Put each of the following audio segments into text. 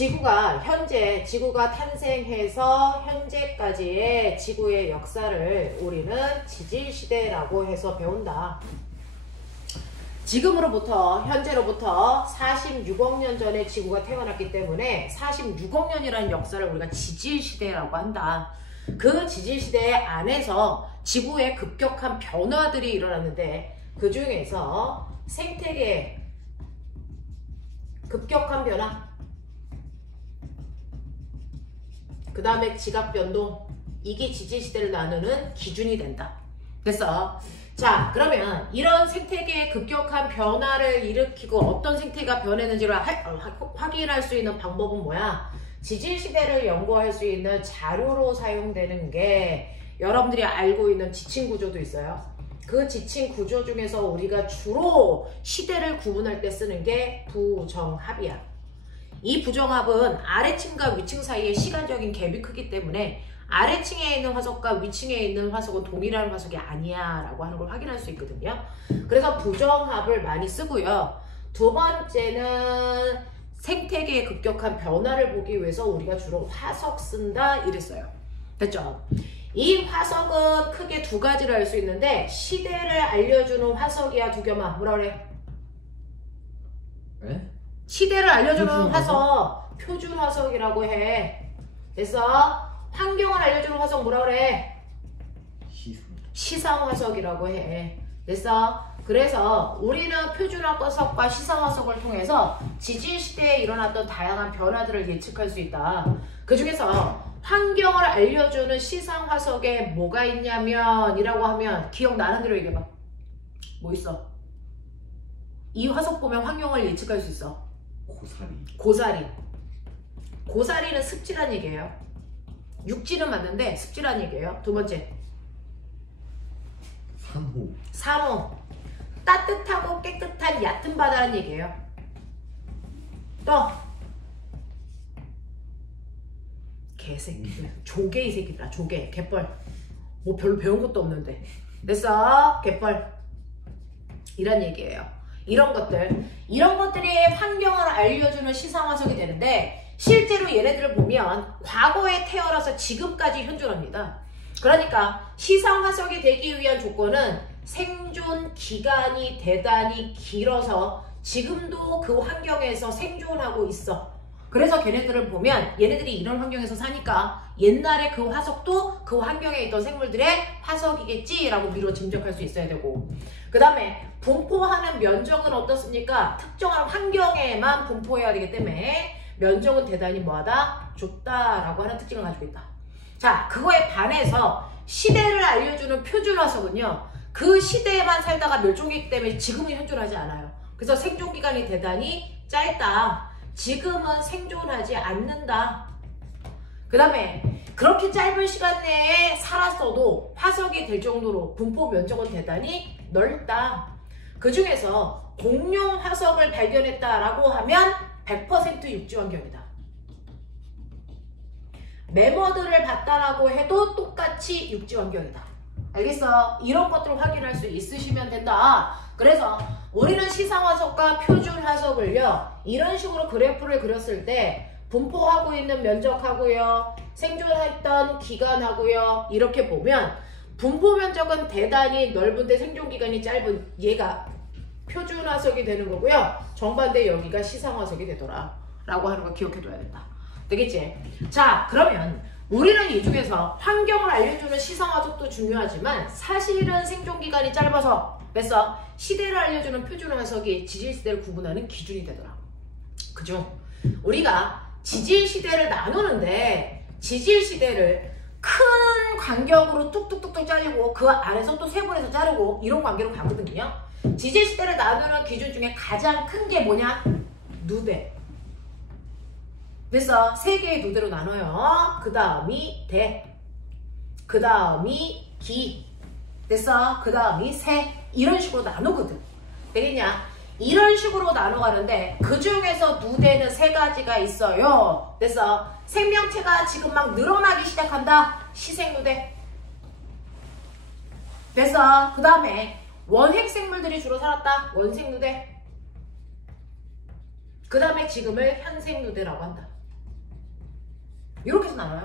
지구가 탄생해서 현재까지의 지구의 역사를 우리는 지질시대라고 해서 배운다. 지금으로부터 현재로부터 46억 년 전에 지구가 태어났기 때문에 46억 년이라는 역사를 우리가 지질시대라고 한다. 그 지질시대 안에서 지구에 급격한 변화들이 일어났는데 그 중에서 생태계의 급격한 변화, 그 다음에 지각변동, 이게 지질시대를 나누는 기준이 된다. 됐어? 자, 그러면 이런 생태계의 급격한 변화를 일으키고 어떤 생태계가 변했는지를 확인할 수 있는 방법은 뭐야? 지질시대를 연구할 수 있는 자료로 사용되는 게 여러분들이 알고 있는 지층구조도 있어요. 그 지층구조 중에서 우리가 주로 시대를 구분할 때 쓰는 게 부정합이야. 이 부정합은 아래층과 위층 사이에 시간적인 갭이 크기 때문에 아래층에 있는 화석과 위층에 있는 화석은 동일한 화석이 아니야 라고 하는 걸 확인할 수 있거든요. 그래서 부정합을 많이 쓰고요. 두 번째는 생태계의 급격한 변화를 보기 위해서 우리가 주로 화석 쓴다 이랬어요. 됐죠? 이 화석은 크게 두 가지를 알 수 있는데 시대를 알려주는 화석이야 두겸아. 뭐라 그래? 네? 시대를 알려주는 화석 표준 화석이라고 해. 됐어? 환경을 알려주는 화석 뭐라 그래? 시상 화석이라고 해. 됐어? 그래서 우리는 표준 화석과 시상 화석을 통해서 지질 시대에 일어났던 다양한 변화들을 예측할 수 있다. 그 중에서 환경을 알려주는 시상 화석에 뭐가 있냐면 이라고 하면 기억나는 대로 얘기해봐. 뭐 있어? 이 화석 보면 환경을 예측할 수 있어. 고사리. 고사리는 습지란 얘기예요. 육지는 맞는데 습지란 얘기예요. 두 번째. 산호. 따뜻하고 깨끗한 얕은 바다란 얘기예요. 또 개새끼들. 조개 이 새끼들아. 조개. 갯벌. 뭐 별로 배운 것도 없는데. 됐어? 갯벌. 이란 얘기예요. 이런 것들이 환경을 알려주는 시상화석이 되는데 실제로 얘네들을 보면 과거에 태어나서 지금까지 현존합니다. 그러니까 시상화석이 되기 위한 조건은 생존 기간이 대단히 길어서 지금도 그 환경에서 생존하고 있어. 그래서 걔네들을 보면 얘네들이 이런 환경에서 사니까 옛날에 그 화석도 그 환경에 있던 생물들의 화석이겠지라고 미루어 짐작할 수 있어야 되고, 그 다음에 분포하는 면적은 어떻습니까? 특정한 환경에만 분포해야 되기 때문에 면적은 대단히 뭐하다? 좁다라고 하는 특징을 가지고 있다. 자, 그거에 반해서 시대를 알려주는 표준 화석은요, 그 시대에만 살다가 멸종이기 때문에 지금은 현존하지 않아요. 그래서 생존기간이 대단히 짧다. 지금은 생존하지 않는다. 그 다음에 그렇게 짧은 시간 내에 살았어도 화석이 될 정도로 분포 면적은 대단히 넓다. 그 중에서 공룡 화석을 발견했다라고 하면 100% 육지환경이다. 매머드를 봤다라고 해도 똑같이 육지환경이다. 알겠어? 이런 것들을 확인할 수 있으시면 된다. 그래서 우리는 시상화석과 표준화석을요, 이런 식으로 그래프를 그렸을 때 분포하고 있는 면적하고요, 생존했던 기간하고요, 이렇게 보면 분포 면적은 대단히 넓은데 생존기간이 짧은 얘가 표준화석이 되는 거고요. 정반대 여기가 시상화석이 되더라 라고 하는 거 기억해둬야 된다. 되겠지? 자, 그러면 우리는 이 중에서 환경을 알려주는 시상화석도 중요하지만 사실은 생존기간이 짧아서 그래서 시대를 알려주는 표준화석이 지질시대를 구분하는 기준이 되더라. 그죠? 우리가 지질시대를 나누는데 지질시대를 큰 간격으로 뚝뚝뚝뚝 자르고 그 안에서 또 세분해서 자르고 이런 관계로 가거든요. 지질시대를 나누는 기준 중에 가장 큰 게 뭐냐? 누대. 그래서 세 개의 누대로 나눠요. 그 다음이 대, 그 다음이 기, 됐어? 그 다음이 새. 이런 식으로 나누거든. 되겠냐? 이런 식으로 나눠가는데 그 중에서 누대는 세 가지가 있어요. 됐어? 생명체가 지금 막 늘어나기 시작한다. 시생누대. 됐어? 그 다음에 원핵생물들이 주로 살았다. 원생누대. 그 다음에 지금을 현생누대라고 한다. 이렇게 해서 나눠요.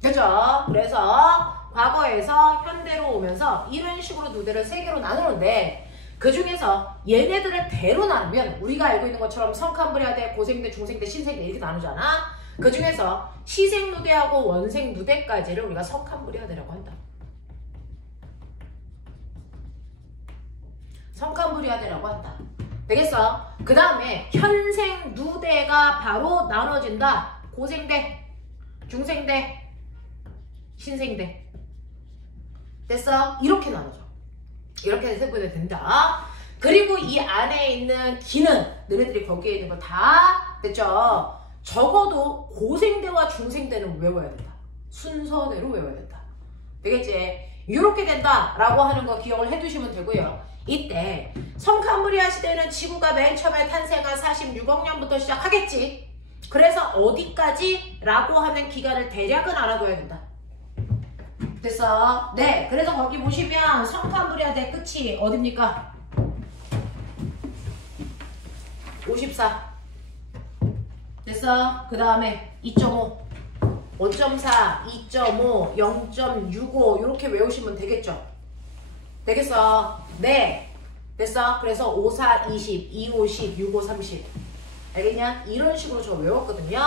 됐죠? 그래서 과거에서 현대로 오면서 이런 식으로 누대를 3개로 나누는데 그 중에서 얘네들을 대로 나누면 우리가 알고 있는 것처럼 성칸브리아대, 고생대, 중생대, 신생대 이렇게 나누잖아. 그 중에서 시생누대하고 원생누대까지를 우리가 성칸브리아대라고 한다. 성칸브리아대라고 한다. 되겠어? 그 다음에 현생누대가 바로 나눠진다. 고생대, 중생대, 신생대. 됐어? 이렇게 나눠져. 이렇게 세분이 된다. 그리고 이 안에 있는 기는 너네들이 거기에 있는 거 다 됐죠? 적어도 고생대와 중생대는 외워야 된다. 순서대로 외워야 된다. 되겠지? 이렇게 된다라고 하는 거 기억을 해두시면 되고요. 이때 성칸브리아 시대는 지구가 맨 처음에 탄생한 46억 년부터 시작하겠지. 그래서 어디까지? 라고 하는 기간을 대략은 알아둬야 된다. 됐어? 네. 그래서 거기 보시면 성칸브리아대 끝이 어딥니까? 54. 됐어? 그 다음에 2.5, 5.4, 2.5, 0.65 이렇게 외우시면 되겠죠? 되겠어? 네. 됐어? 그래서 5, 4, 20, 2, 5, 10, 6, 5, 30 알겠냐? 이런 식으로 저 외웠거든요.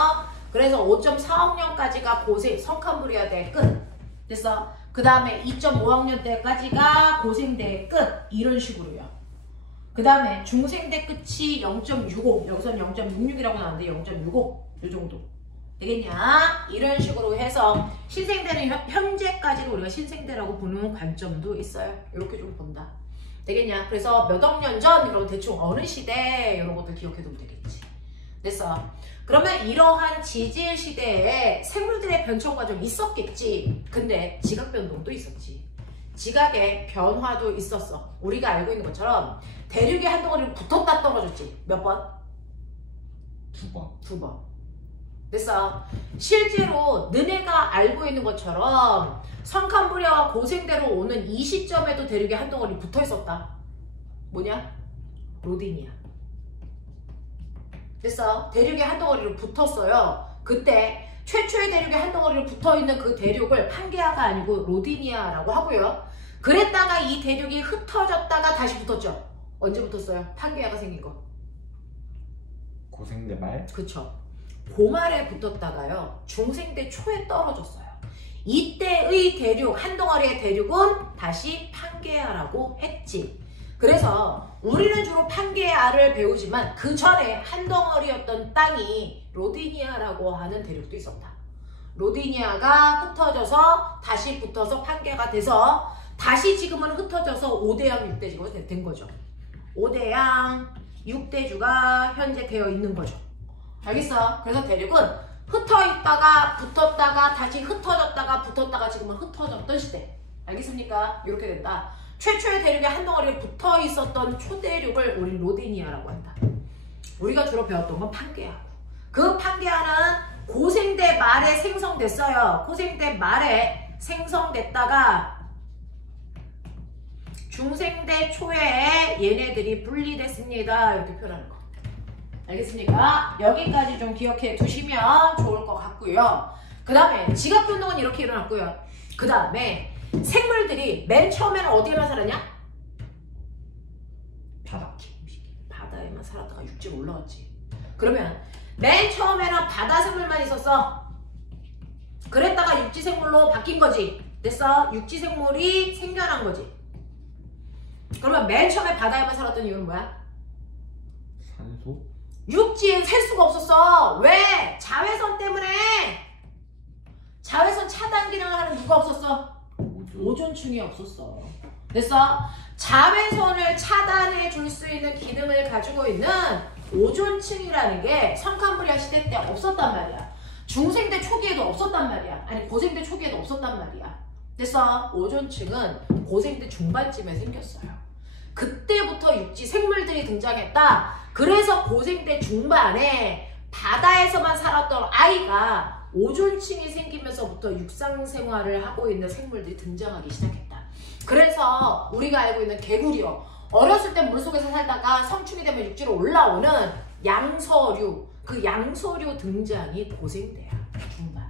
그래서 5.4학년까지가 고생 성칸브리아대 끝. 됐어? 그 다음에 2.5학년 때까지가 고생대 끝. 이런 식으로요. 그 다음에 중생대 끝이 0.65. 여기서는 0.66이라고 나왔는데 0.65. 이 정도. 되겠냐? 이런 식으로 해서 신생대는 현재까지도 우리가 신생대라고 보는 관점도 있어요. 이렇게 좀 본다. 되겠냐? 그래서 몇 억 년 전 이런 대충 어느 시대 이런 것들 기억해두면 되겠지. 됐어? 그러면 이러한 지질 시대에 생물들의 변천 과정이 있었겠지. 근데 지각 변동도 있었지. 지각의 변화도 있었어. 우리가 알고 있는 것처럼 대륙의 한 덩어리로 붙었다 떨어졌지. 몇 번? 2번. 2번. 됐어? 실제로 너네가 알고 있는 것처럼 성칸브리아와 고생대로 오는 이 시점에도 대륙의 한 덩어리 붙어 있었다. 뭐냐? 로디니아. 됐어? 대륙의 한 덩어리로 붙었어요. 그때 최초의 대륙의 한 덩어리로 붙어있는 그 대륙을 판게아가 아니고 로디니아라고 하고요. 그랬다가 이 대륙이 흩어졌다가 다시 붙었죠. 언제 붙었어요? 판게아가 생긴 거. 고생대 말? 그쵸. 고말에 붙었다가요. 중생대 초에 떨어졌어요. 이때의 대륙, 한 덩어리의 대륙은 다시 판게아라고 했지. 그래서 우리는 주로 판게아를 배우지만 그 전에 한 덩어리였던 땅이 로디니아라고 하는 대륙도 있었다. 로디니아가 흩어져서 다시 붙어서 판게아가 돼서 다시 지금은 흩어져서 5대양 6대주가 된 거죠. 5대양 6대주가 현재 되어 있는 거죠. 알겠어? 그래서 대륙은 흩어있다가 붙었다가 다시 흩어졌다가 붙었다가 지금은 흩어졌던 시대. 알겠습니까? 이렇게 된다. 최초의 대륙에 한 덩어리에 붙어 있었던 초대륙을 우리 로디니아라고 한다. 우리가 주로 배웠던 건 판게아고. 그 판게아는 고생대 말에 생성됐어요. 고생대 말에 생성됐다가 중생대 초에 얘네들이 분리됐습니다. 이렇게 표현하는 거. 알겠습니까? 여기까지 좀 기억해 두시면 좋을 것 같고요. 그 다음에 지각변동은 이렇게 일어났고요. 그 다음에 생물들이 맨 처음에는 어디에만 살았냐? 바다. 바다에만 살았다가 육지로 올라왔지. 그러면 맨 처음에는 바다 생물만 있었어. 그랬다가 육지 생물로 바뀐 거지. 됐어? 육지 생물이 생겨난 거지. 그러면 맨 처음에 바다에만 살았던 이유는 뭐야? 산소? 육지엔 살 수가 없었어. 왜? 자외선 때문에. 자외선 차단 기능을 하는 누가 없었어? 오존층이 없었어. 됐어? 자외선을 차단해 줄 수 있는 기능을 가지고 있는 오존층이라는 게 성칸브리아 시대 때 없었단 말이야. 중생대 초기에도 없었단 말이야. 아니 고생대 초기에도 없었단 말이야. 됐어? 오존층은 고생대 중반쯤에 생겼어요. 그때부터 육지 생물들이 등장했다. 그래서 고생대 중반에 바다에서만 살았던 아이가 오존층이 생기면서부터 육상 생활을 하고 있는 생물들이 등장하기 시작했다. 그래서 우리가 알고 있는 개구리요. 어렸을 때 물속에서 살다가 성충이 되면 육지로 올라오는 양서류. 그 양서류 등장이 고생대야. 중반.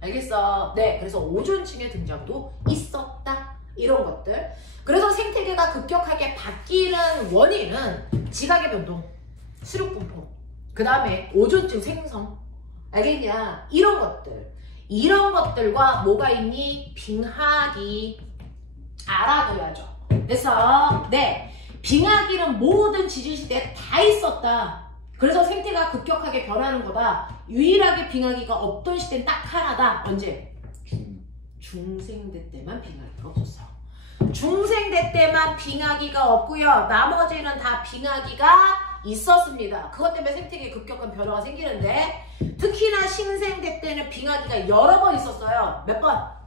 알겠어? 네, 그래서 오존층의 등장도 있었다. 이런 것들. 그래서 생태계가 급격하게 바뀌는 원인은 지각의 변동, 수륙 분포, 그 다음에 오존층 생성. 알겠냐? 이런 것들. 이런 것들과 뭐가 있니? 빙하기. 알아둬야죠. 그래서 네, 빙하기는 모든 지질시대에 다 있었다. 그래서 생태가 급격하게 변하는 거다. 유일하게 빙하기가 없던 시대는 딱 하나다. 언제? 중생대 때만 빙하기가 없었어. 중생대 때만 빙하기가 없고요. 나머지는 다 빙하기가 있었습니다. 그것 때문에 생태계에 급격한 변화가 생기는데 특히나 신생대 때는 빙하기가 여러 번 있었어요. 몇 번?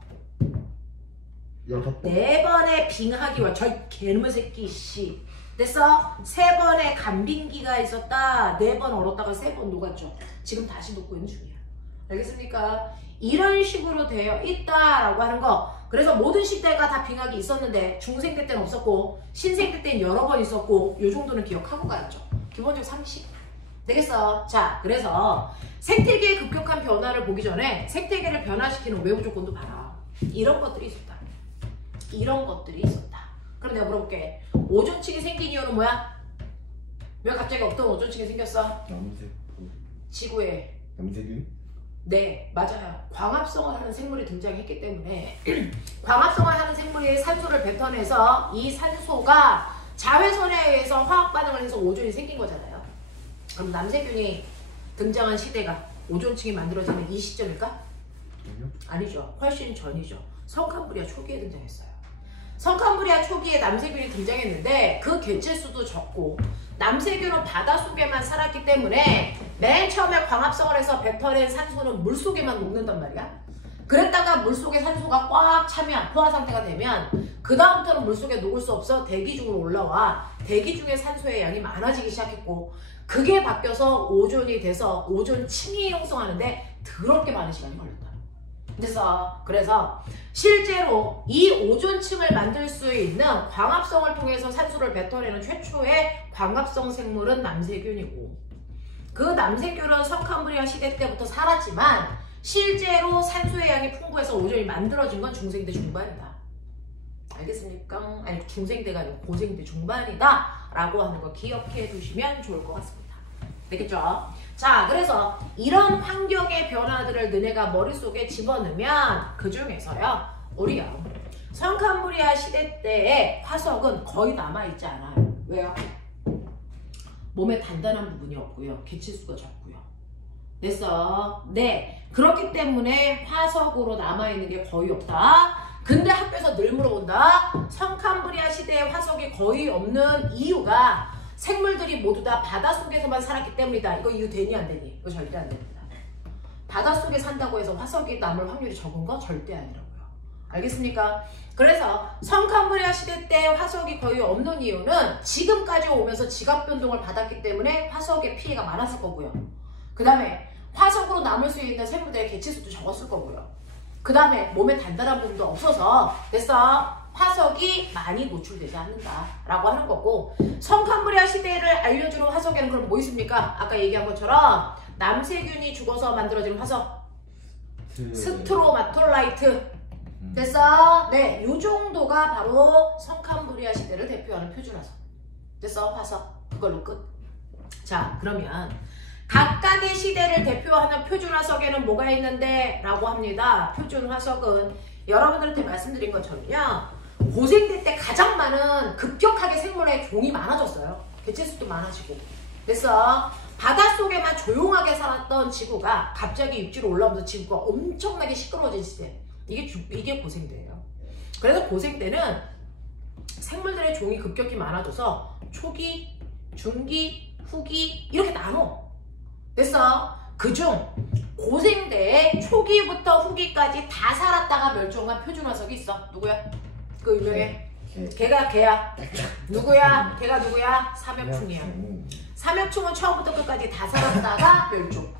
6번. 4번의 빙하기와 저희 개놈의 새끼 씨. 됐어? 3번의 간빙기가 있었다. 4번 얼었다가 3번 녹았죠. 지금 다시 녹고 있는 중이야. 알겠습니까? 이런 식으로 되어 있다라고 하는 거. 그래서 모든 시대가 다 빙하기 있었는데 중생대 때는 없었고 신생대 때는 여러 번 있었고 요 정도는 기억하고 가야죠. 기본적 상식. 되겠어? 자, 그래서 생태계의 급격한 변화를 보기 전에 생태계를 변화시키는 외부 조건도 봐라. 이런 것들이 있었다. 이런 것들이 있었다. 그럼 내가 물어볼게. 오존층이 생긴 이유는 뭐야? 왜 갑자기 없던 오존층이 생겼어? 남색. 지구에. 남색은? 네, 맞아요. 광합성을 하는 생물이 등장했기 때문에 광합성을 하는 생물이 산소를 뱉어내서 이 산소가 자외선에 의해서 화학 반응을 해서 오존이 생긴 거잖아요. 그럼 남세균이 등장한 시대가 오존층이 만들어지는 이 시점일까? 아니요. 아니죠. 훨씬 전이죠. 성캄브리아 초기에 등장했어요. 성캄브리아 초기에 남세균이 등장했는데 그 개체수도 적고 남세균은 바닷속에만 살았기 때문에 맨 처음에 광합성을 해서 뱉어낸 산소는 물속에만 녹는단 말이야. 그랬다가 물속에 산소가 꽉 차면 포화 상태가 되면 그 다음부터는 물속에 녹을 수 없어 대기 중으로 올라와. 대기 중에 산소의 양이 많아지기 시작했고 그게 바뀌어서 오존이 돼서 오존층이 형성하는데 더럽게 많은 시간이 걸렸다. 그래서 실제로 이 오존층을 만들 수 있는 광합성을 통해서 산소를 뱉어내는 최초의 광합성 생물은 남세균이고 그 남세균은 성캄브리아 시대 때부터 살았지만 실제로 산소의 양이 풍부해서 오존이 만들어진 건 중생대 중반이다. 알겠습니까? 아니 중생대가 아니고 고생대 중반이다 라고 하는 거 기억해 두시면 좋을 것 같습니다. 되겠죠? 자, 그래서 이런 환경의 변화들을 너네가 머릿속에 집어넣으면 그 중에서요 우리요 성캄브리아 시대 때의 화석은 거의 남아있지 않아요. 왜요? 몸에 단단한 부분이 없고요. 개체수가 적고요. 됐어? 네. 그렇기 때문에 화석으로 남아있는 게 거의 없다. 근데 학교에서 늘 물어본다. 성캄브리아 시대의 화석이 거의 없는 이유가 생물들이 모두 다 바닷속에서만 살았기 때문이다. 이거 이유 되니 안 되니? 이거 절대 안 됩니다. 바닷속에 산다고 해서 화석이 남을 확률이 적은 거 절대 아니라고요. 알겠습니까? 그래서 성캄브리아 시대 때 화석이 거의 없는 이유는 지금까지 오면서 지각 변동을 받았기 때문에 화석의 피해가 많았을 거고요. 그 다음에 화석으로 남을 수 있는 생물들의 개체수도 적었을 거고요. 그 다음에 몸에 단단한 부분도 없어서 됐어? 화석이 많이 노출되지 않는다라고 하는 거고 성캄브리아 시대를 알려주는 화석에는 그럼 뭐 있습니까? 아까 얘기한 것처럼 남세균이 죽어서 만들어진 화석 스트로마톨라이트 됐어? 네, 요 정도가 바로 성캄브리아 시대를 대표하는 표준 화석. 됐어? 화석. 그걸로 끝. 자, 그러면 각각의 시대를 대표하는 표준 화석에는 뭐가 있는데? 라고 합니다. 표준 화석은 여러분들한테 말씀드린 것처럼요. 고생대 때 가장 많은 급격하게 생물의 종이 많아졌어요. 개체수도 많아지고. 됐어? 바닷속에만 조용하게 살았던 지구가 갑자기 육지로 올라오면서 지구가 엄청나게 시끄러워진 시대. 이게 고생대예요. 그래서 고생대는 생물들의 종이 급격히 많아져서 초기, 중기, 후기 이렇게 나눠. 됐어? 그중 고생대에 초기부터 후기까지 다 살았다가 멸종한 표준 화석이 있어. 누구야? 그 유명해. 걔가 걔야. 누구야? 걔가 누구야? 삼엽충이야. 삼엽충은 처음부터 끝까지 다 살았다가 멸종.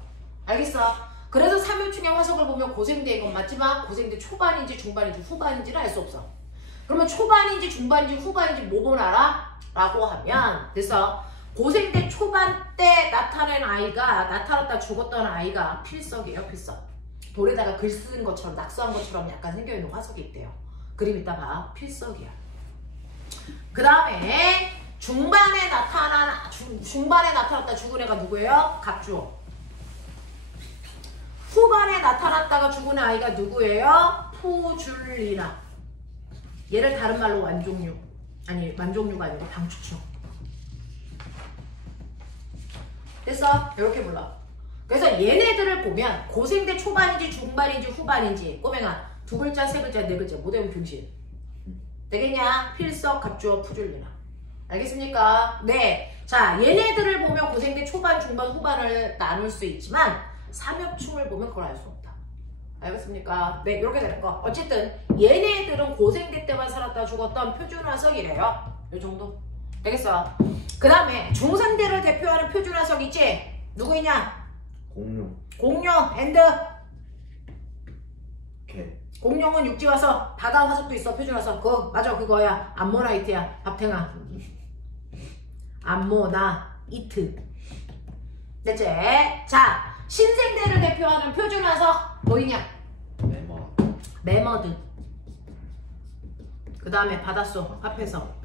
알겠어? 그래서 삼엽충의 화석을 보면 고생대인 건 맞지만 고생대 초반인지 중반인지 후반인지는 알 수 없어. 그러면 초반인지 중반인지 후반인지 뭐만 알아? 라고 하면 됐어? 고생대 초반 때 나타났다 죽었던 아이가 필석이에요. 필석. 돌에다가 글 쓰는 것처럼 낙서한 것처럼 약간 생겨있는 화석이 있대요. 그림 이따 봐. 필석이야. 그 다음에 중반에 나타났다 죽은 애가 누구예요? 갑주어. 후반에 나타났다가 죽은 아이가 누구예요? 푸줄리나. 얘를 다른 말로 완종류. 아니 완종류가 아니고 방추충. 됐어? 이렇게 불러. 그래서 얘네들을 보면 고생대 초반인지 중반인지 후반인지 꼬맹아 두 글자 세 글자 네 글자 못 외우면 병신. 되겠냐? 필석 갑주어 푸줄리나. 알겠습니까? 네. 자, 얘네들을 보면 고생대 초반 중반 후반을 나눌 수 있지만 삼엽충을 보면 그걸 알 수 없다. 알겠습니까? 네, 이렇게 되는 거. 어쨌든 얘네들은 고생대 때만 살았다 죽었던 표준화석이래요. 이 정도. 되겠어? 그 다음에 중생대를 대표하는 표준화석 있지? 누구 있냐? 공룡. 공룡 앤드 개. 공룡은 육지화석. 바다 화석도 있어. 표준화석. 그거 맞아. 그거야. 암모나이트야. 밥탱아. 암모나이트. 됐지? 자, 신생대를 대표하는 표준화석 뭐 있냐? 매머드. 그 다음에 바닷속 화폐석.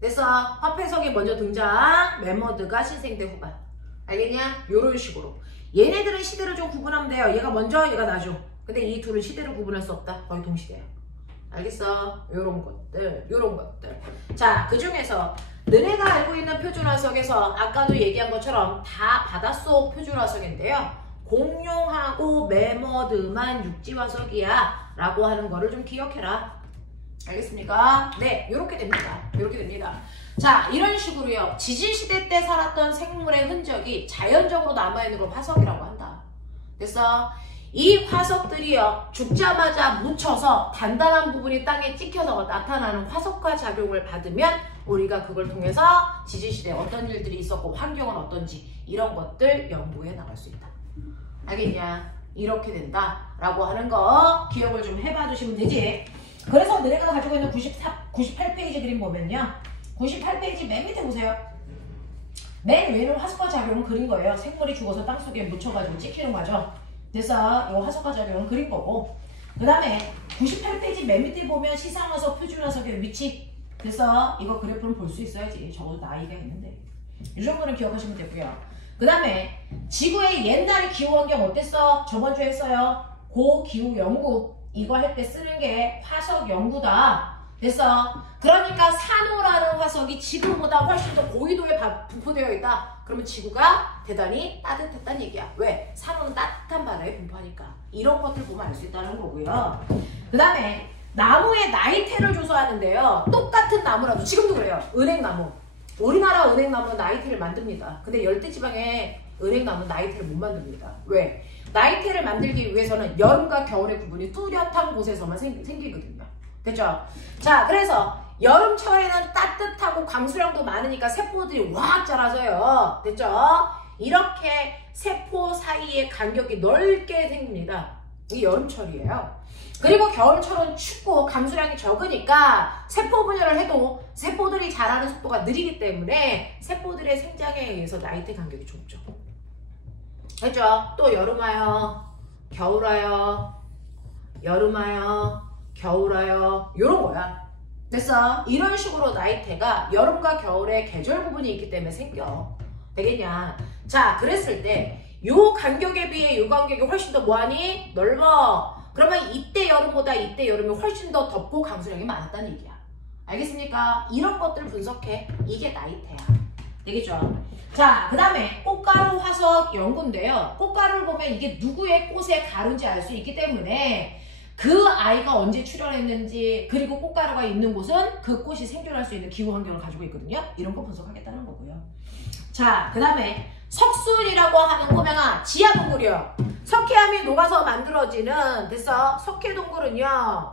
됐어? 화폐석이 먼저 등장. 매머드가 신생대 후반. 알겠냐? 요런 식으로. 얘네들은 시대를 좀 구분하면 돼요. 얘가 먼저, 얘가 나중. 근데 이 둘은 시대를 구분할 수 없다. 거의 동시대야. 알겠어? 요런 것들, 요런 것들. 자, 그 중에서 너네가 알고 있는 표준화석에서 아까도 얘기한 것처럼 다 바닷속 표준화석인데요. 공룡하고 매머드만 육지화석이야 라고 하는 거를 좀 기억해라. 알겠습니까? 네, 요렇게 됩니다. 요렇게 됩니다. 자, 이런 식으로요. 지진시대 때 살았던 생물의 흔적이 자연적으로 남아있는 걸 화석이라고 한다. 됐어? 이 화석들이요. 죽자마자 묻혀서 단단한 부분이 땅에 찍혀서 나타나는 화석화 작용을 받으면 우리가 그걸 통해서 지진시대에 어떤 일들이 있었고 환경은 어떤지 이런 것들 연구해 나갈 수 있다. 알겠냐? 이렇게 된다 라고 하는 거 기억을 좀 해봐 주시면 되지. 그래서 너네가 가지고 있는 98페이지 그림 보면요. 98페이지 맨 밑에 보세요. 맨 위에는 화석화 작용을 그린 거예요. 생물이 죽어서 땅속에 묻혀가지고 찍히는 거죠. 그래서 이 화석화 작용을 그린 거고, 그 다음에 98페이지 맨 밑에 보면 시상화석, 표준화석의 위치. 그래서 이거 그래프는 볼 수 있어야지. 적어도 나이가 있는데. 이 정도는 기억하시면 되고요. 그 다음에 지구의 옛날 기후환경 어땠어? 저번주에 했어요. 고기후 연구. 이거 할 때 쓰는 게 화석 연구다. 됐어? 그러니까 산호라는 화석이 지구보다 훨씬 더 고緯도에 분포되어 있다. 그러면 지구가 대단히 따뜻했다는 얘기야. 왜? 산호는 따뜻한 바다에 분포하니까. 이런 것들 보면 알 수 있다는 거고요. 그 다음에 나무의 나이테를 조사하는데요. 똑같은 나무라도 지금도 그래요. 은행나무. 우리나라 은행나무는 나이테를 만듭니다. 근데 열대지방에 은행나무는 나이테를 못 만듭니다. 왜? 나이테를 만들기 위해서는 여름과 겨울의 구분이 뚜렷한 곳에서만 생기거든요. 됐죠? 자, 그래서 여름철에는 따뜻하고 강수량도 많으니까 세포들이 확 자라서요. 됐죠? 이렇게 세포 사이의 간격이 넓게 생깁니다. 이게 여름철이에요. 그리고 겨울철은 춥고 강수량이 적으니까 세포 분열을 해도 세포들이 자라는 속도가 느리기 때문에 세포들의 생장에 의해서 나이테 간격이 좁죠. 됐죠? 또 여름 와요, 겨울 와요, 여름 와요, 겨울 와요. 요런 거야. 됐어? 이런 식으로 나이테가 여름과 겨울에 계절 구분이 있기 때문에 생겨. 되겠냐? 자, 그랬을 때 요 간격에 비해 요 간격이 훨씬 더 뭐하니? 넓어. 그러면 이때 여름보다 이때 여름이 훨씬 더 덥고 강수량이 많았다는 얘기야. 알겠습니까? 이런 것들을 분석해. 이게 나이테야. 되겠죠? 자, 그 다음에 꽃가루 화석 연구인데요. 꽃가루를 보면 이게 누구의 꽃의 가루인지 알 수 있기 때문에 그 아이가 언제 출현했는지, 그리고 꽃가루가 있는 곳은 그 꽃이 생존할 수 있는 기후 환경을 가지고 있거든요. 이런 거 분석하겠다는 거고요. 자, 그 다음에 석순이라고 하는 꼬맹아, 지하동굴이요. 석회암이 녹아서 만들어지는, 됐어? 석회동굴은요,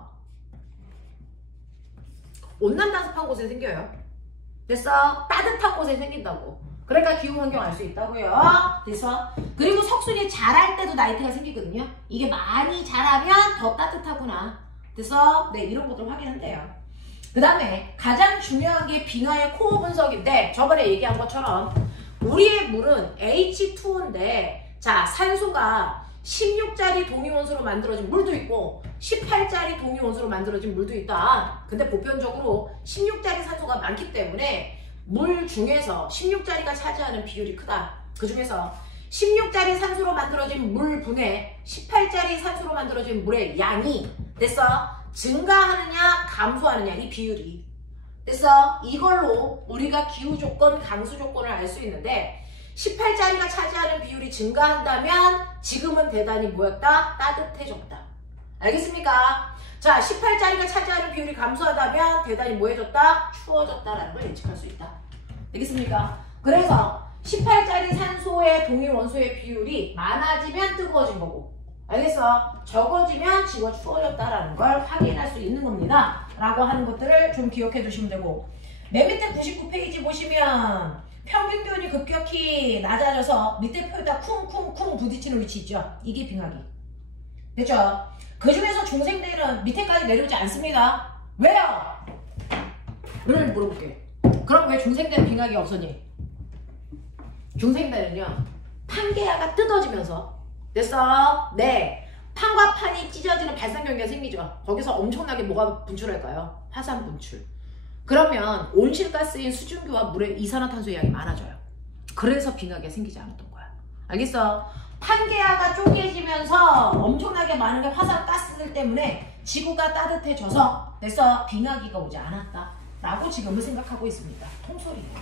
온난다습한 곳에 생겨요. 됐어? 따뜻한 곳에 생긴다고. 그러니까 기후환경 알 수 있다고요. 됐어? 그리고 석순이 자랄 때도 나이테가 생기거든요. 이게 많이 자라면 더 따뜻하구나. 됐어? 네, 이런 것들 확인한대요. 그 다음에 가장 중요한 게 빙하의 코어 분석인데, 저번에 얘기한 것처럼 우리의 물은 H2O인데, 자, 산소가 16짜리 동위원소로 만들어진 물도 있고 18짜리 동위원소로 만들어진 물도 있다. 근데 보편적으로 16짜리 산소가 많기 때문에 물 중에서 16짜리가 차지하는 비율이 크다. 그 중에서 16짜리 산소로 만들어진 물 분해 18짜리 산소로 만들어진 물의 양이 됐어? 증가하느냐 감소하느냐 이 비율이 됐어? 이걸로 우리가 기후조건, 강수조건을 알 수 있는데 18짜리가 차지하는 비율이 증가한다면 지금은 대단히 뭐였다? 따뜻해졌다. 알겠습니까? 자, 18짜리가 차지하는 비율이 감소하다면 대단히 뭐해졌다? 추워졌다라는 걸 예측할 수 있다. 되겠습니까? 그래서 18짜리 산소의 동위원소의 비율이 많아지면 뜨거워진 거고 알겠어? 적어지면 지구가 추워졌다라는 걸 확인할 수 있는 겁니다. 라고 하는 것들을 좀 기억해 두시면 되고 맨 밑에 99페이지 보시면 평균 기온이 급격히 낮아져서 밑에 표에다 쿵쿵쿵 부딪히는 위치 있죠? 이게 빙하기. 됐죠? 그 중에서 중생대는 밑에까지 내려오지 않습니다. 왜요? 를 물어볼게. 그럼 왜 중생대는 빙하기가 없었니? 중생대는요 판계야가 뜯어지면서 됐어? 네. 판과 판이 찢어지는 발산 경계가 생기죠. 거기서 엄청나게 뭐가 분출할까요? 화산 분출. 그러면 온실가스인 수증기와 물의 이산화탄소의 양이 많아져요. 그래서 빙하기가 생기지 않았던 거야. 알겠어? 판계야가 쪼개지면서 엄청나게 많은 게 화산가스들 때문에 지구가 따뜻해져서 그래서 빙하기가 오지 않았다 라고 지금은 생각하고 있습니다. 통솔이에요.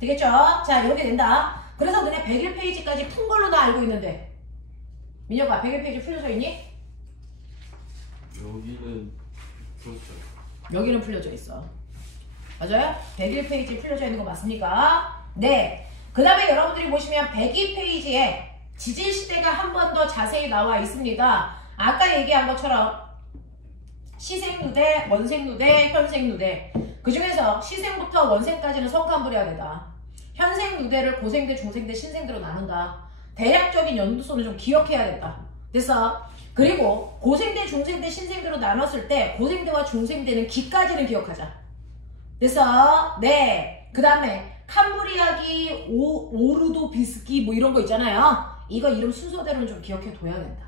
되겠죠? 자, 이렇게 된다. 그래서 너네 101페이지까지 푼 걸로 다 알고 있는데 민혁아 101페이지 풀려져 있니? 여기는 풀었어요. 여기는 풀려져 있어. 맞아요? 101페이지 풀려져 있는 거 맞습니까? 네. 그 다음에 여러분들이 보시면 102페이지에 지질시대가 한 번 더 자세히 나와 있습니다. 아까 얘기한 것처럼 시생누대, 원생누대, 현생누대. 그 중에서 시생부터 원생까지는 성간부해야 된다. 현생누대를 고생대, 중생대, 신생대로 나눈다. 대략적인 연두소는 좀 기억해야 된다. 됐어? 그리고 고생대, 중생대, 신생대로 나눴을 때 고생대와 중생대는 기까지는 기억하자. 됐어? 네. 그 다음에 캄브리아기, 오르도 비스키 뭐 이런 거 있잖아요. 이거 이름 순서대로는 좀 기억해 둬야 된다.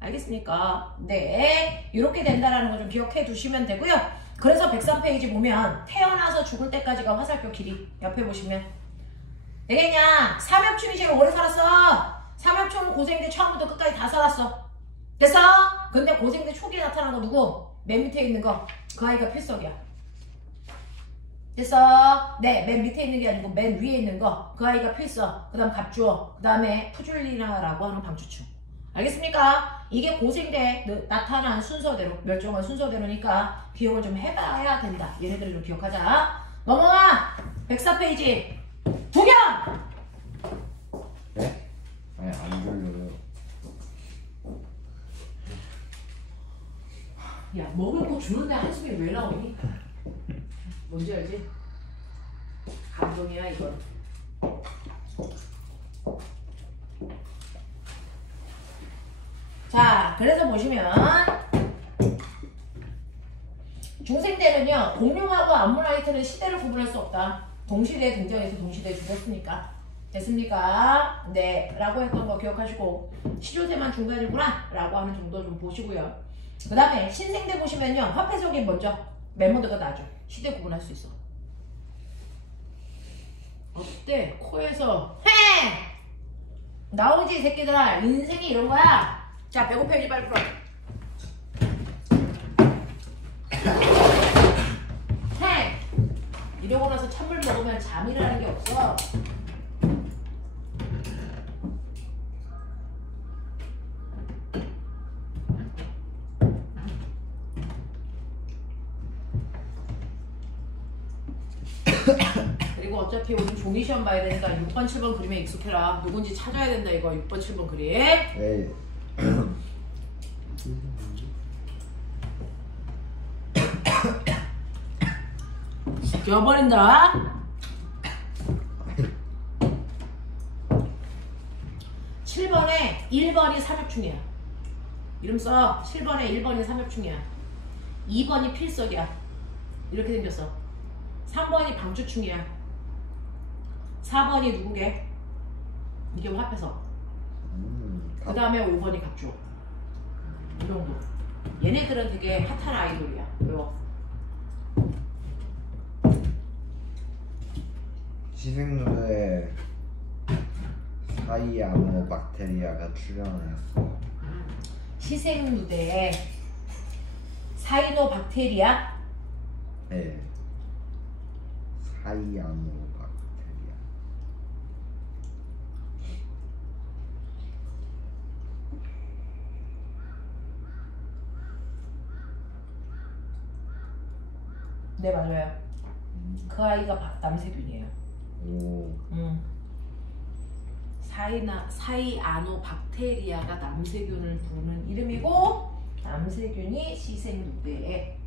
알겠습니까? 네. 이렇게 된다라는 거 좀 기억해 두시면 되고요. 그래서 103페이지 보면 태어나서 죽을 때까지가 화살표 길이 옆에 보시면 되겠냐? 삼엽충이 제일 오래 살았어. 삼엽충 고생대 처음부터 끝까지 다 살았어. 됐어? 근데 고생대 초기에 나타난 거 누구? 맨 밑에 있는 거. 그 아이가 필석이야. 됐어? 네, 맨 밑에 있는 게 아니고 맨 위에 있는 거. 그 아이가 필석. 그 다음 갑주어. 그 다음에 푸줄리나라고 하는 방추충. 알겠습니까? 이게 고생대 나타난 순서대로, 멸종한 순서대로니까 기억을 좀 해봐야 된다. 얘네들을 좀 기억하자. 넘어가! 104페이지. 두경! 네? 아니 안 들려요. 야, 먹을 거 주는데 한숨이 왜 나오니? 뭔지 알지? 감동이야 이건. 자, 그래서 보시면 중생대는요 공룡하고 암모나이트는 시대를 구분할 수 없다. 동시대에 등장해서 동시대에 죽었으니까. 됐습니까? 네 라고 했던 거 기억하시고 시조세만 중간이구나 라고 하는 정도 좀 보시고요. 그 다음에 신생대 보시면요 화폐석이 먼저 멤버드가 나죠. 시대 구분할 수 있어. 어때? 코에서 해! 나오지 이 새끼들아. 인생이 이런 거야. 자 105페이지 빨리 풀어. 해! 이러고 나서 찬물 먹으면 잠이라는 게 없어. 그리고 어차피 오늘 종이 시험 봐야 되니까 6번, 7번 그림에 익숙해라. 누군지 찾아야 된다 이거. 6번, 7번 그림. 네. 죽여버린다. 7번에 1번이 삼엽충이야. 이름 써. 7번에 1번이 삼엽충이야. 2번이 필석이야. 이렇게 생겼어. 3번이 방추충이야. 4번이 누구게? 이게 화폐석. 그 다음에 5번이 갑주. 이 정도. 얘네들은 되게 핫한 아이돌이야. 외워. 시생누에 사이아노박테리아가 출현했어. 시생누대에 사이노박테리아? 네. 사이아노박테리아. 네, 맞아요. 그 아이가 남세균이에요. 오. 사이아노박테리아가 남세균을 부르는 이름이고, 남세균이 시생누대에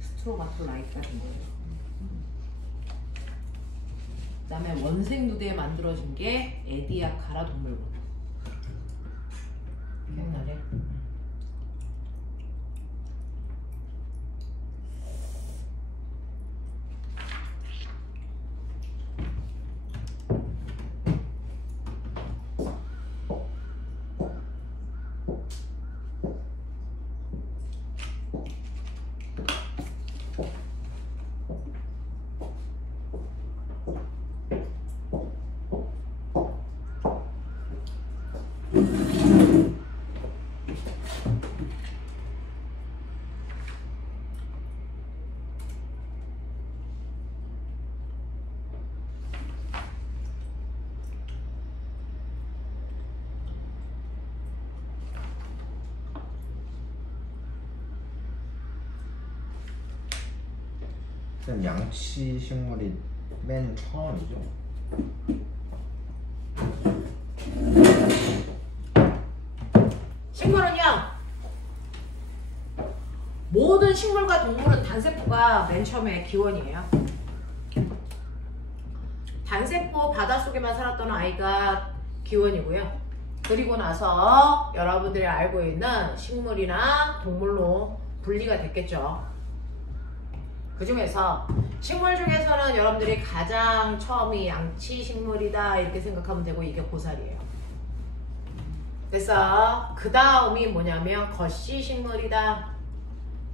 스트로마토라이트가 된 거예요. 그 다음에 원생누대에 만들어진 게 에디아카라 동물원. 기억나네? 선 양치 식물이 맨 처음이죠. 식물은요, 모든 식물과 동물은 단세포가 맨 처음에 기원이에요. 단세포 바닷속에만 살았던 아이가 기원이고요. 그리고 나서 여러분들이 알고 있는 식물이나 동물로 분리가 됐겠죠. 그 중에서 식물 중에서는 여러분들이 가장 처음이 양치 식물이다 이렇게 생각하면 되고, 이게 고사리예요. 그래서 그 다음이 뭐냐면 거씨 식물이다.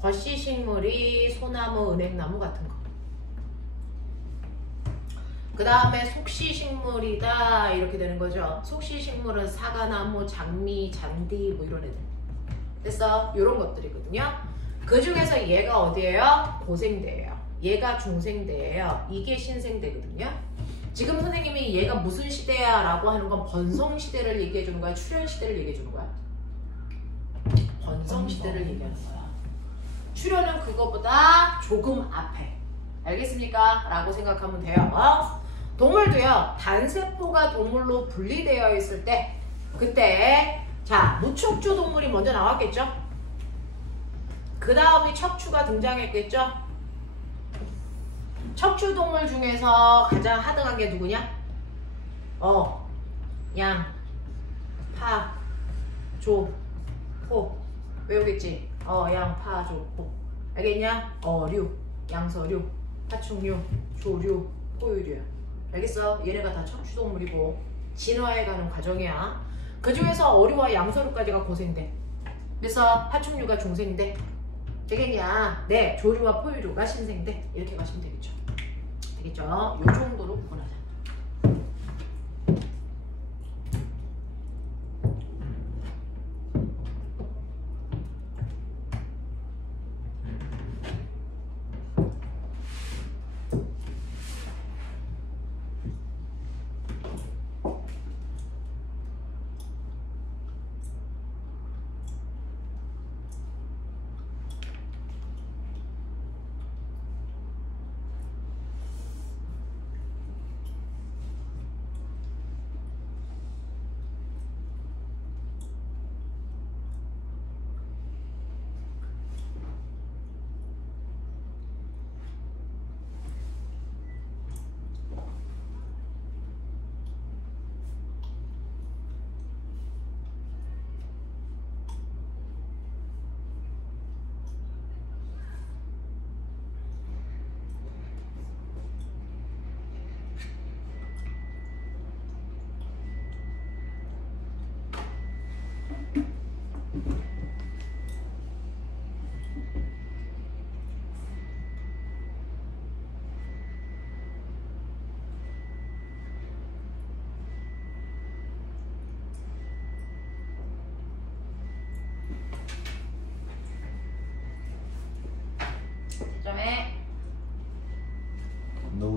거씨 식물이 소나무, 은행나무 같은 거. 그 다음에 속씨 식물이다 이렇게 되는 거죠. 속씨 식물은 사과나무, 장미, 잔디 뭐 이런 애들. 그래서 이런 것들이거든요. 그 중에서 얘가 어디예요? 고생대예요. 얘가 중생대예요. 이게 신생대거든요. 지금 선생님이 얘가 무슨 시대야 라고 하는 건 번성시대를 얘기해 주는 거야? 출현시대를 얘기해 주는 거야? 번성시대를 얘기하는 거야. 출현은 그거보다 조금 앞에. 알겠습니까? 라고 생각하면 돼요. 동물도요, 단세포가 동물로 분리되어 있을 때, 그때 자, 무척추 동물이 먼저 나왔겠죠? 그 다음이 척추가 등장했겠죠? 척추 동물 중에서 가장 하등한 게 누구냐? 양, 파, 조, 포. 외우겠지? 양, 파, 조, 포. 알겠냐? 류, 양서류, 파충류, 조류, 포유류야. 알겠어? 얘네가 다 척추 동물이고 진화해 가는 과정이야. 그 중에서 어류와 양서류까지가 고생대. 그래서 파충류가 중생대. 되겠냐? 네, 조류와 포유류가 신생대. 이렇게 가시면 되겠죠. 되겠죠? 요 정도로 구분하자.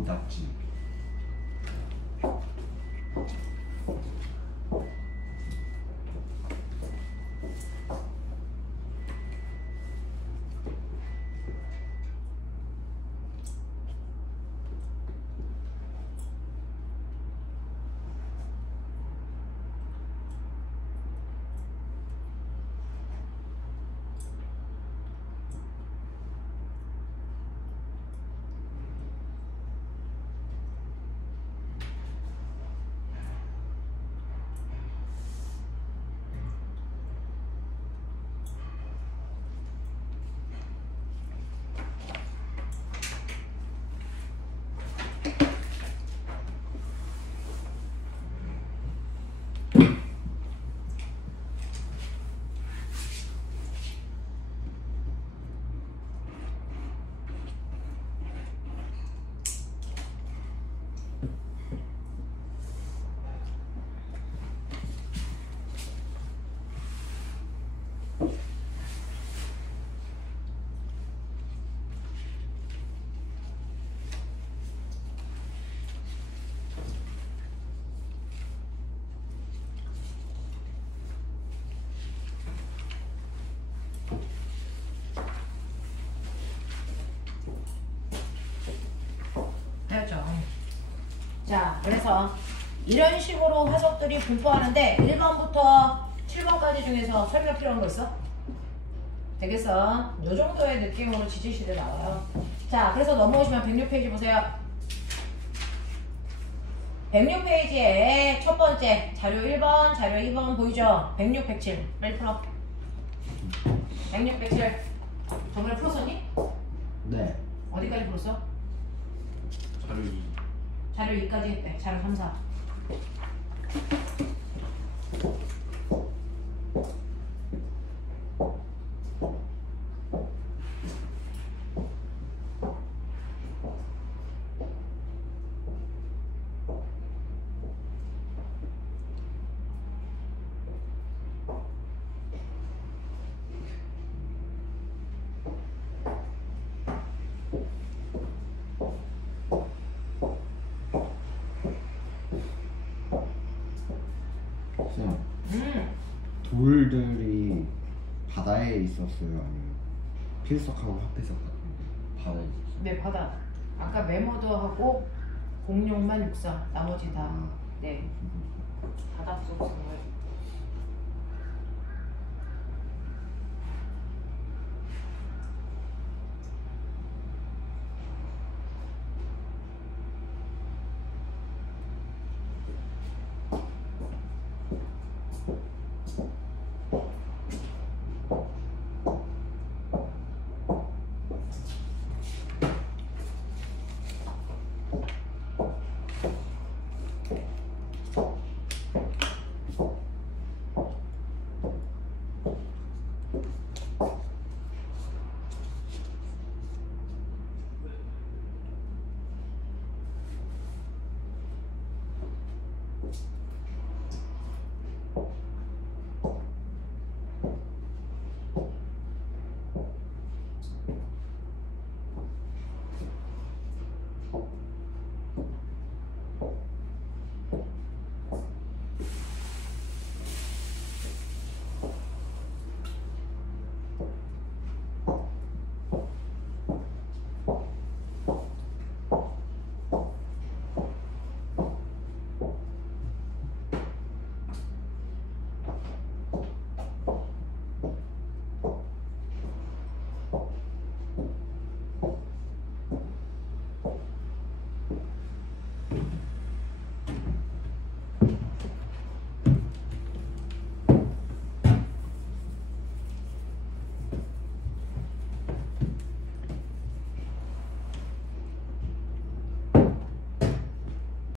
모닥지. 알죠? 자, 그래서 이런 식으로 화석들이 분포하는데 1번부터 7번까지 중에서 설명 필요한 거 있어? 되겠어? 요 정도의 느낌으로 지지시대 나와요. 자, 그래서 넘어오시면 106페이지 보세요. 106페이지에 첫 번째 자료 1번, 자료 2번 보이죠? 106, 107 빨리 풀어. 106, 107 저번에 풀었었니? 네. 어디까지 풀었어? 자료 2. 자료 2까지 했대. 자료 3, 4. 쌤, 돌들이 바다에 있었어요? 아니면 필석하고 합필석 같은 바다에 있었어요? 네, 바다. 아까 메모더하고 공룡만 육사. 나머지 다. 네. 바다 속 생물.